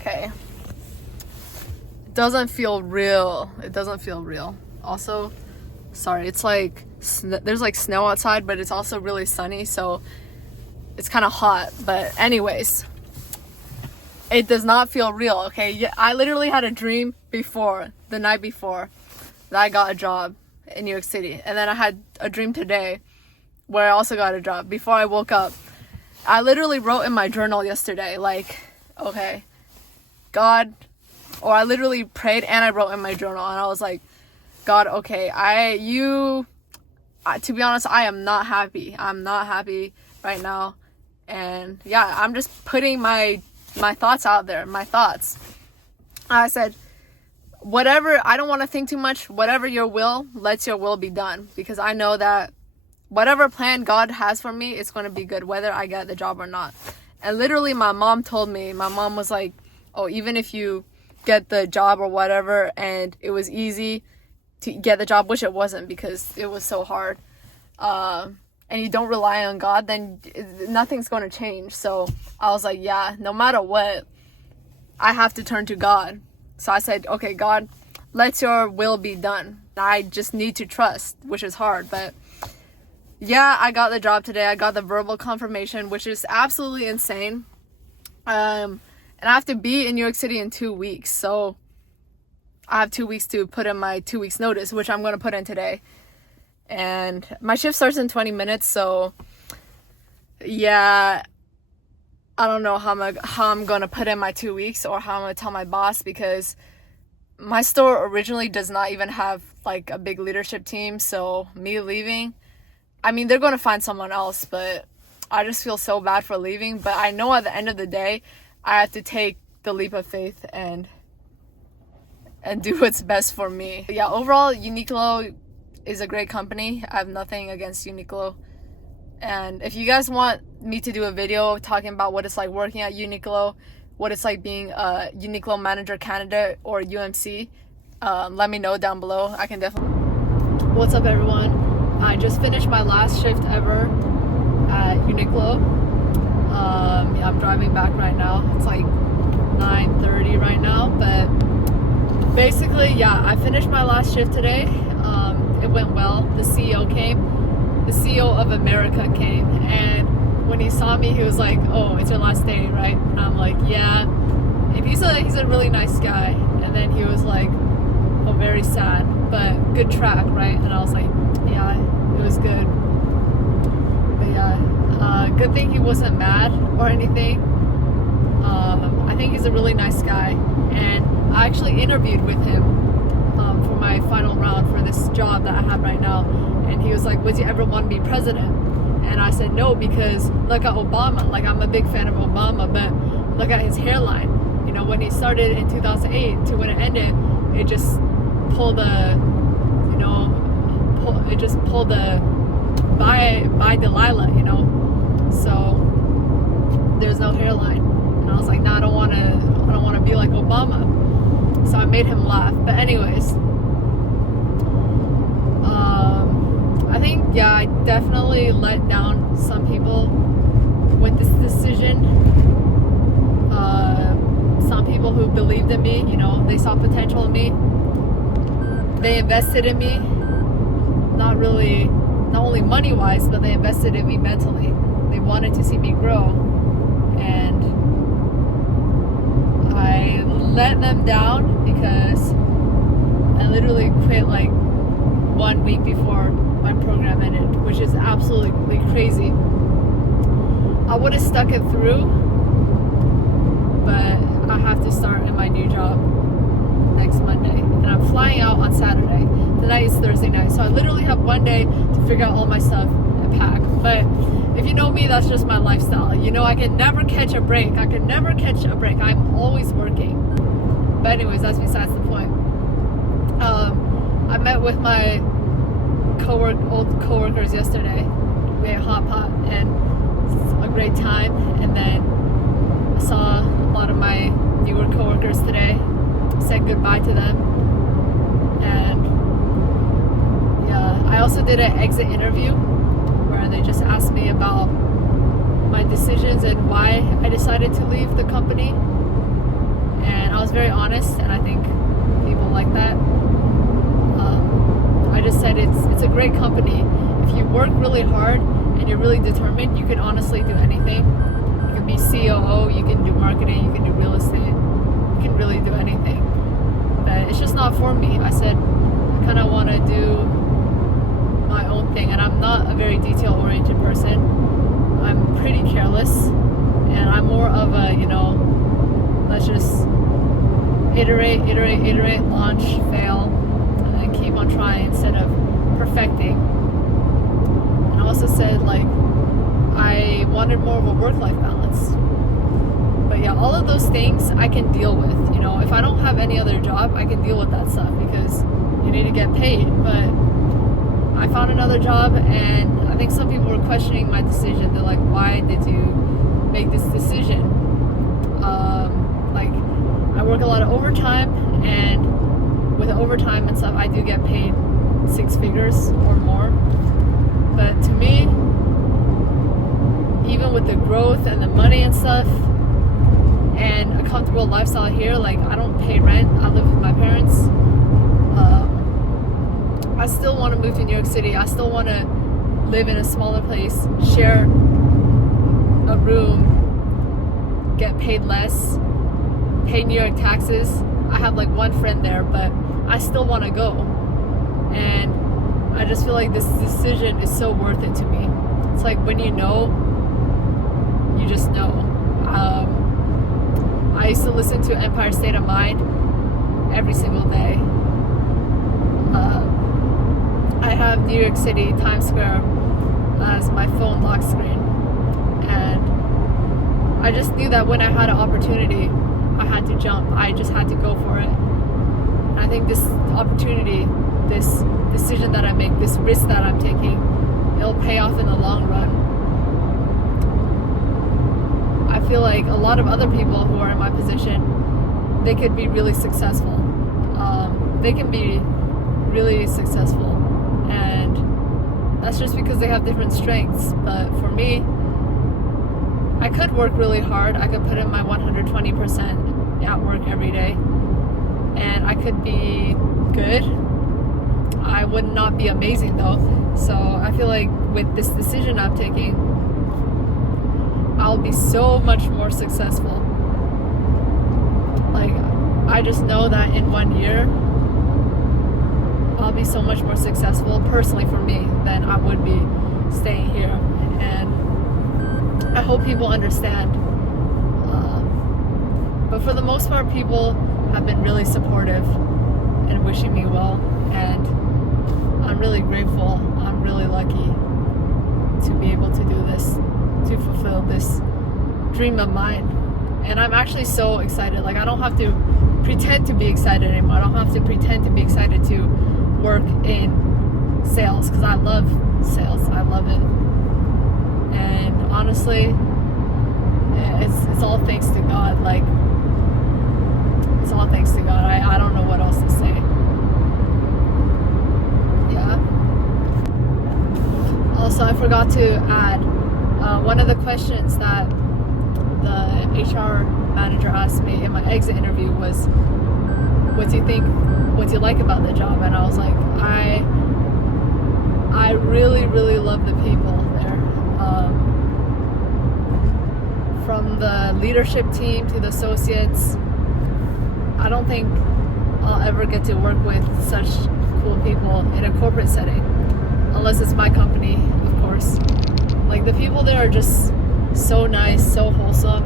Okay. It doesn't feel real. It doesn't feel real. Also, sorry, it's like there's like snow outside, but it's also really sunny, so it's kind of hot. But anyways, it does not feel real. Okay, I literally had a dream the night before, that I got a job in New York City, and then I had a dream today where I also got a job before I woke up. I literally wrote in my journal yesterday, like, okay, God, or I literally prayed and I wrote in my journal, and I was like, God, okay, to be honest, I am not happy. I'm not happy right now. And yeah, I'm just putting my thoughts out there, my thoughts. I said, whatever, I don't want to think too much. Whatever your will, let your will be done. Because I know that whatever plan God has for me, it's going to be good, whether I get the job or not. And literally my mom was like, oh, even if you get the job or whatever, and it was easy to get the job, which it wasn't because it was so hard, and you don't rely on God, then nothing's going to change. So I was like, yeah, no matter what, I have to turn to God. So I said, okay, God, let your will be done. I just need to trust, which is hard. But yeah, I got the job today. I got the verbal confirmation, which is absolutely insane. And I have to be in New York City in 2 weeks. So I have 2 weeks to put in my 2 weeks notice, which I'm going to put in today. And my shift starts in 20 minutes. So yeah, I don't know how I'm going to put in my 2 weeks or how I'm going to tell my boss, because my store originally does not even have like a big leadership team. So me leaving, I mean, they're going to find someone else, but I just feel so bad for leaving. But I know at the end of the day, I have to take the leap of faith and do what's best for me. Yeah, overall, Uniqlo is a great company. I have nothing against Uniqlo. And if you guys want me to do a video talking about what it's like working at Uniqlo, what it's like being a Uniqlo manager candidate or UMC, let me know down below. I can definitely... What's up, everyone? I just finished my last shift ever at Uniqlo. Yeah, I'm driving back right now. It's like 9:30 right now, but basically, yeah, I finished my last shift today. It went well. The CEO came. The CEO of America came, and when he saw me, he was like, "Oh, it's your last day, right?" And I'm like, "Yeah." And he's a really nice guy. And then he was like, "Oh, very sad, but good track, right?" And I was like, "Yeah, it was good." But yeah, good thing he wasn't mad or anything. I think he's a really nice guy, and I actually interviewed with him for my final round for this job that I have right now. And he was like, would you ever want to be president? And I said no, because look at Obama. Like, I'm a big fan of Obama, but look at his hairline. You know, when he started in 2008 to when it ended, it just pulled by Delilah, you know. So there's no hairline. And I was like, no, I don't want to be like Obama. So I made him laugh. But anyways, I think, yeah, I definitely let down some people with this decision. Some people who believed in me, you know, they saw potential in me. They invested in me, not only money-wise, but they invested in me mentally. They wanted to see me grow. And I let them down because I literally quit like 1 week before my program ended, which is absolutely crazy. I would have stuck it through, but I have to start in my new job next Monday, and I'm flying out on Saturday. Tonight is Thursday night, so I literally have 1 day to figure out all my stuff and pack. But if you know me, that's just my lifestyle. You know, I can never catch a break. I'm always working. But anyways, that's besides the point. I met with my old co-workers yesterday. We had hot pot and a great time. And then I saw a lot of my newer co-workers today. Said goodbye to them. And yeah, I also did an exit interview where they just asked me about my decisions and why I decided to leave the company. And I was very honest, and I think people like that. I just said it's a great company. If you work really hard and you're really determined, you can honestly do anything. You can be COO, you can do marketing, you can do real estate, you can really do anything. But it's just not for me. I said I kind of want to do my own thing, and I'm not a very detail-oriented person. I'm pretty careless, and I'm more of a, let's just iterate, launch, fail, and then keep on trying instead of perfecting. And I also said, I wanted more of a work-life balance. But yeah, all of those things I can deal with. If I don't have any other job, I can deal with that stuff because you need to get paid. But I found another job, and I think some people were questioning my decision. They're like, why did you make this decision? I work a lot of overtime, and with overtime and stuff, I do get paid 6 figures or more. But to me, even with the growth and the money and stuff, and a comfortable lifestyle here, I don't pay rent. I live with my parents. I still want to move to New York City. I still want to live in a smaller place, share a room, get paid less, pay New York taxes. I have 1 friend there, but I still want to go. And I just feel like this decision is so worth it to me. It's like when you know, you just know. I used to listen to Empire State of Mind every single day. I have New York City, Times Square as my phone lock screen. And I just knew that when I had an opportunity, I had to jump. I just had to go for it. And I think this opportunity, this decision that I make, this risk that I'm taking, it'll pay off in the long run. I feel like a lot of other people who are in my position, they could be really successful. They can be really successful, and that's just because they have different strengths. But for me, I could work really hard. I could put in my 120% at work every day, and I could be good. I would not be amazing though. So I feel like with this decision I'm taking, I'll be so much more successful. I just know that in 1 year, I'll be so much more successful personally for me than I would be staying here. And I hope people understand. But for the most part, people have been really supportive and wishing me well. And I'm really grateful. I'm really lucky to be able to do this, to fulfill this dream of mine. And I'm actually so excited. I don't have to pretend to be excited anymore. I don't have to pretend to be excited to work in sales, because I love sales. I love it. And honestly, it's all thanks to God. It's all thanks to God. I don't know what else to say. Yeah. Also, I forgot to add, one of the questions that the HR manager asked me in my exit interview was, what do you like about the job? And I was like, I really, really love the people there. From the leadership team to the associates, I don't think I'll ever get to work with such cool people in a corporate setting, unless it's my company, of course. The people there are just so nice, so wholesome.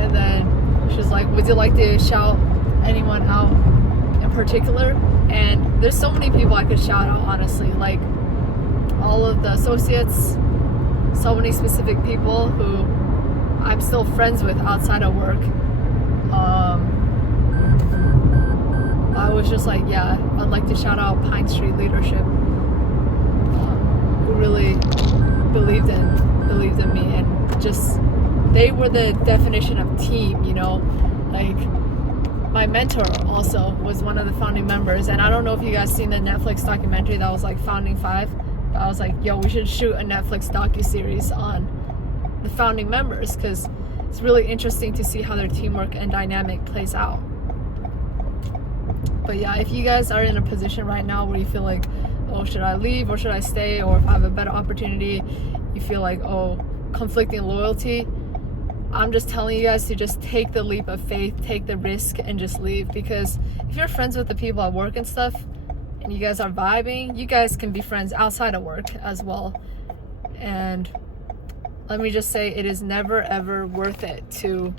And then she's like, would you like to shout anyone out in particular? And there's so many people I could shout out, honestly. All of the associates, so many specific people who I'm still friends with outside of work. I was just like, yeah, I'd like to shout out Pine Street leadership, who really believed in me, and just, they were the definition of team, my mentor also was one of the founding members, and I don't know if you guys seen the Netflix documentary that was like Founding Five. But I was like, yo, we should shoot a Netflix docu-series on the founding members, because it's really interesting to see how their teamwork and dynamic plays out. But yeah, if you guys are in a position right now where you feel like, oh, should I leave or should I stay, or if I have a better opportunity, you feel like, oh, conflicting loyalty, I'm just telling you guys to just take the leap of faith, take the risk, and just leave. Because if you're friends with the people at work and stuff, and you guys are vibing, you guys can be friends outside of work as well. And let me just say, it is never ever worth it to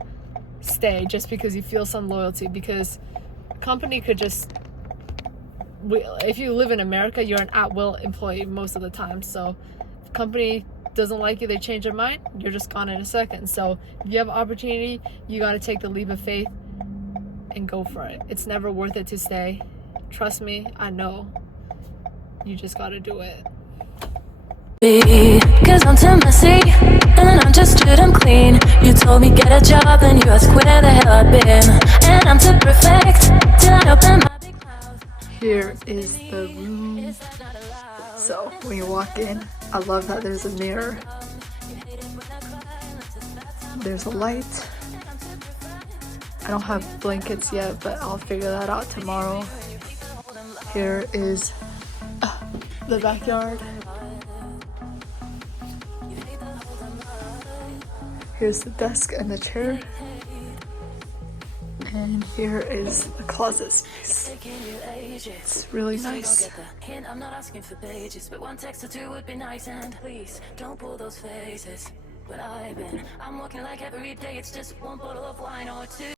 stay just because you feel some loyalty, because company could just, if you live in America, you're an at-will employee most of the time. So if company doesn't like you, they change their mind, you're just gone in a second. So if you have an opportunity, you got to take the leap of faith and go for it. It's never worth it to stay. Trust me, I know. You just got to do it. Cause I'm too messy, and I'm just damn clean. You told me get a job, and you asked where the hell I've been. And I'm too perfect till I open my big mouth. Here is the room. So when you walk in, I love that there's a mirror. There's a light. I don't have blankets yet, but I'll figure that out tomorrow. Here is the backyard. Here's the desk and the chair. And here is the closet space. It's really nice. I'm not asking for pages, but one text or two would be nice. And please don't pull those faces. But I'm walking like every day, it's just one bottle of wine or two.